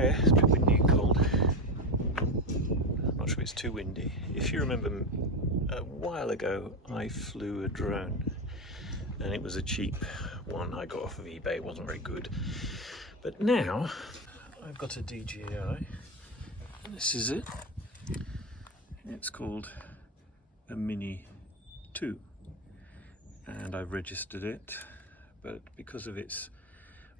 quiet, it's a bit windy and cold. I'm not sure it's too windy. If you remember, a while ago I flew a drone and it was a cheap one I got off of eBay. It wasn't very good. But now I've got a DJI. This is it. It's called a Mini 2 and I've registered it, but because of its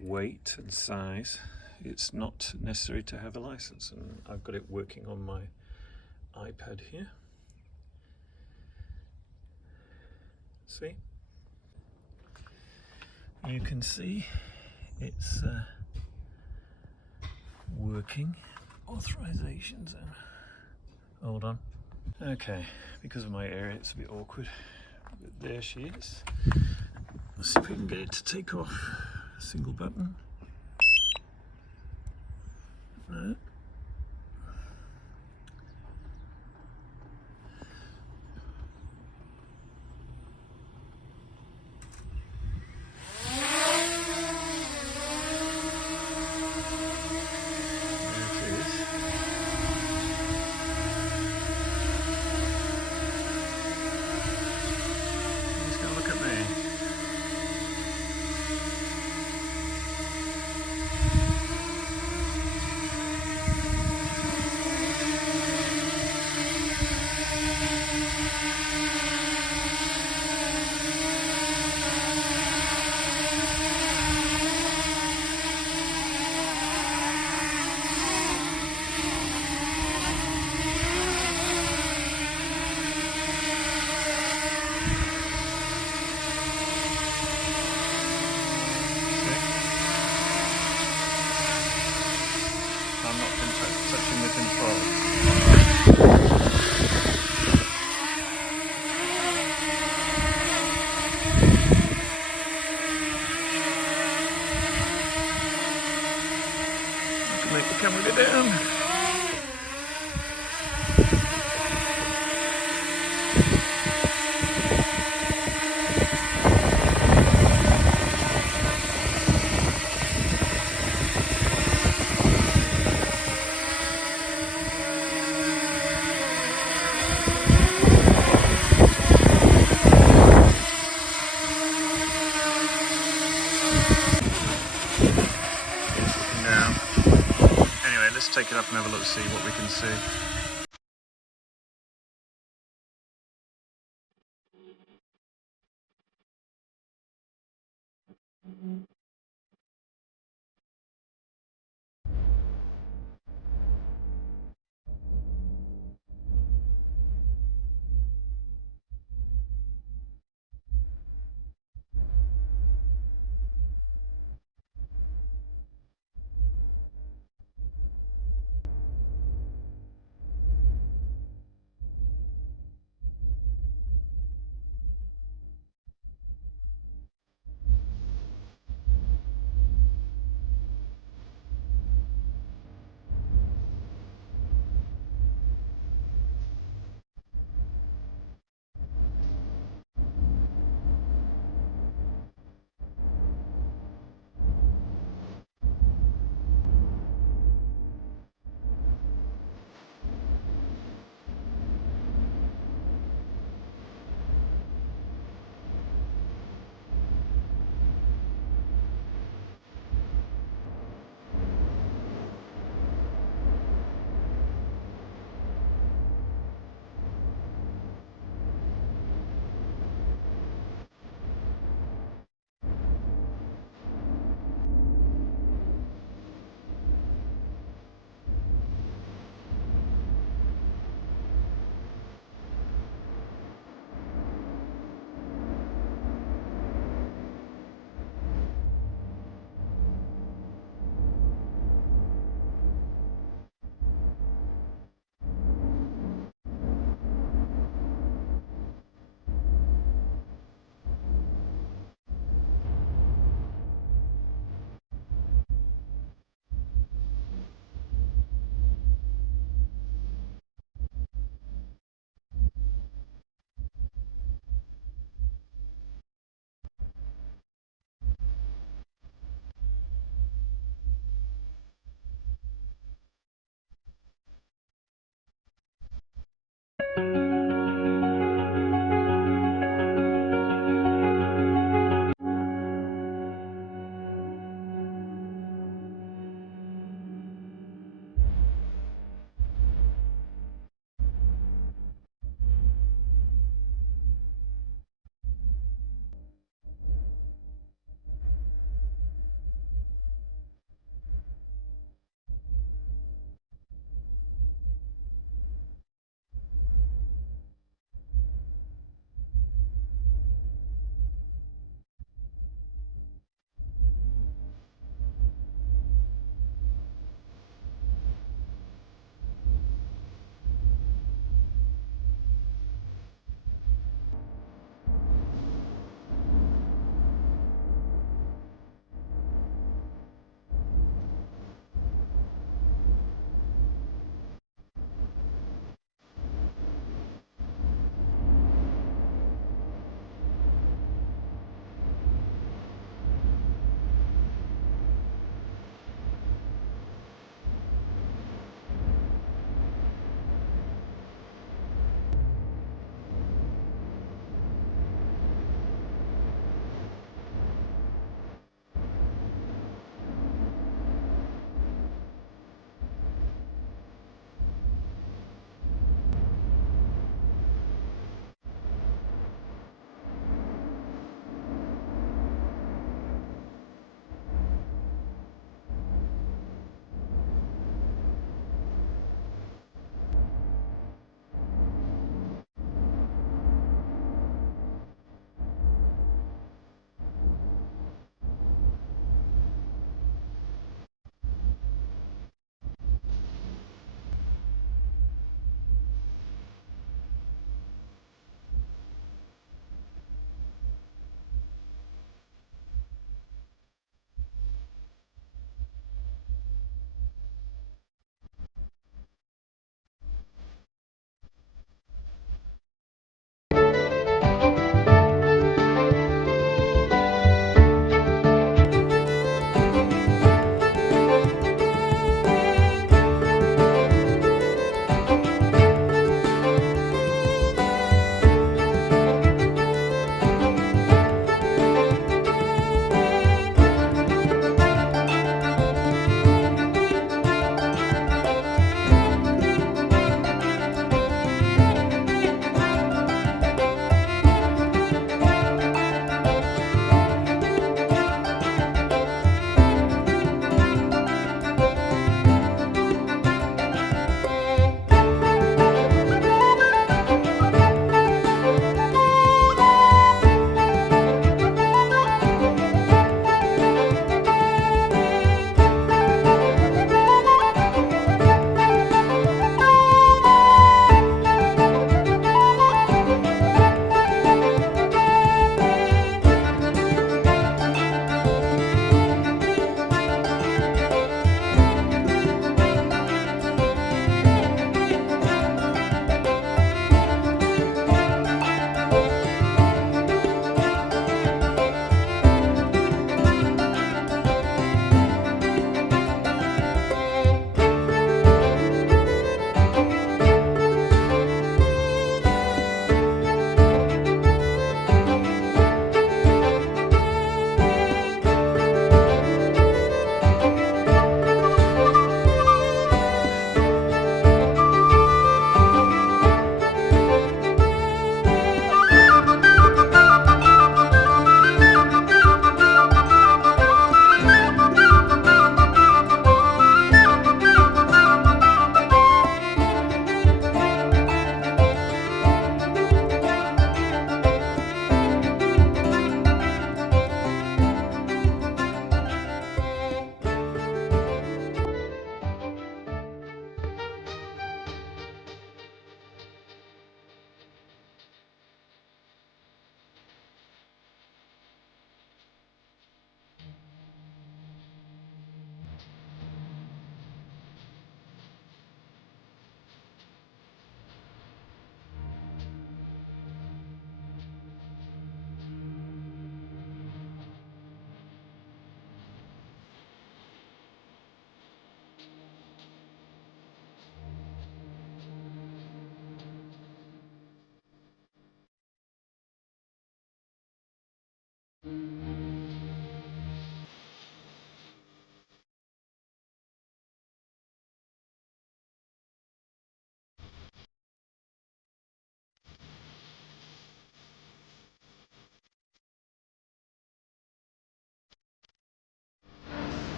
weight and size it's not necessary to have a license, and I've got it working on my iPad here. See? You can see it's working. Authorizations. Hold on. Okay, because of my area it's a bit awkward. But there she is. Let's see if we can get it to take off. Single button. Right. I'm not touching the control. I can make the camera go down. Anyway, let's take it up and have a look, see what we can see.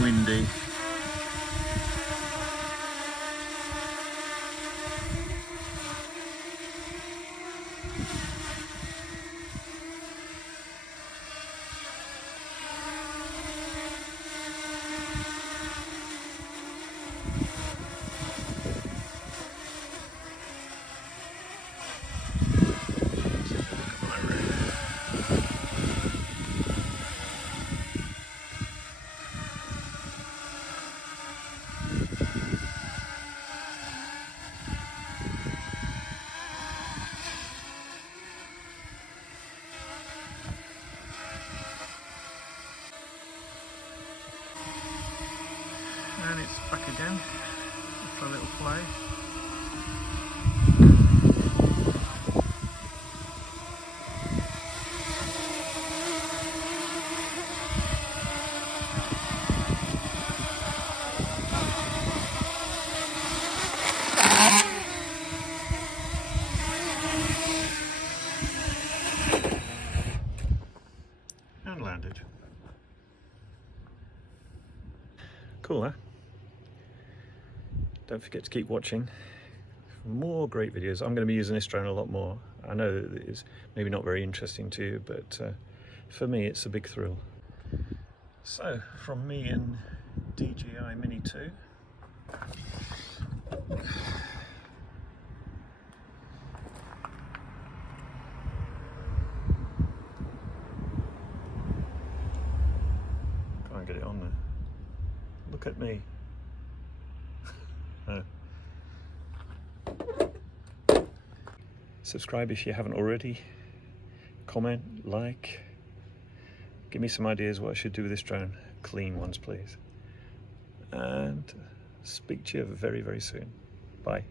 windy. And it's back again for a little play. And landed. Cool, huh? Don't forget to keep watching for more great videos. I'm going to be using this drone a lot more. I know that it's maybe not very interesting to you, but for me it's a big thrill. So, from me and DJI Mini 2, can't get it on there. Look at me. Subscribe if you haven't already. Comment, like. Give me some ideas what I should do with this drone. Clean ones, please. And speak to you very, very soon. Bye.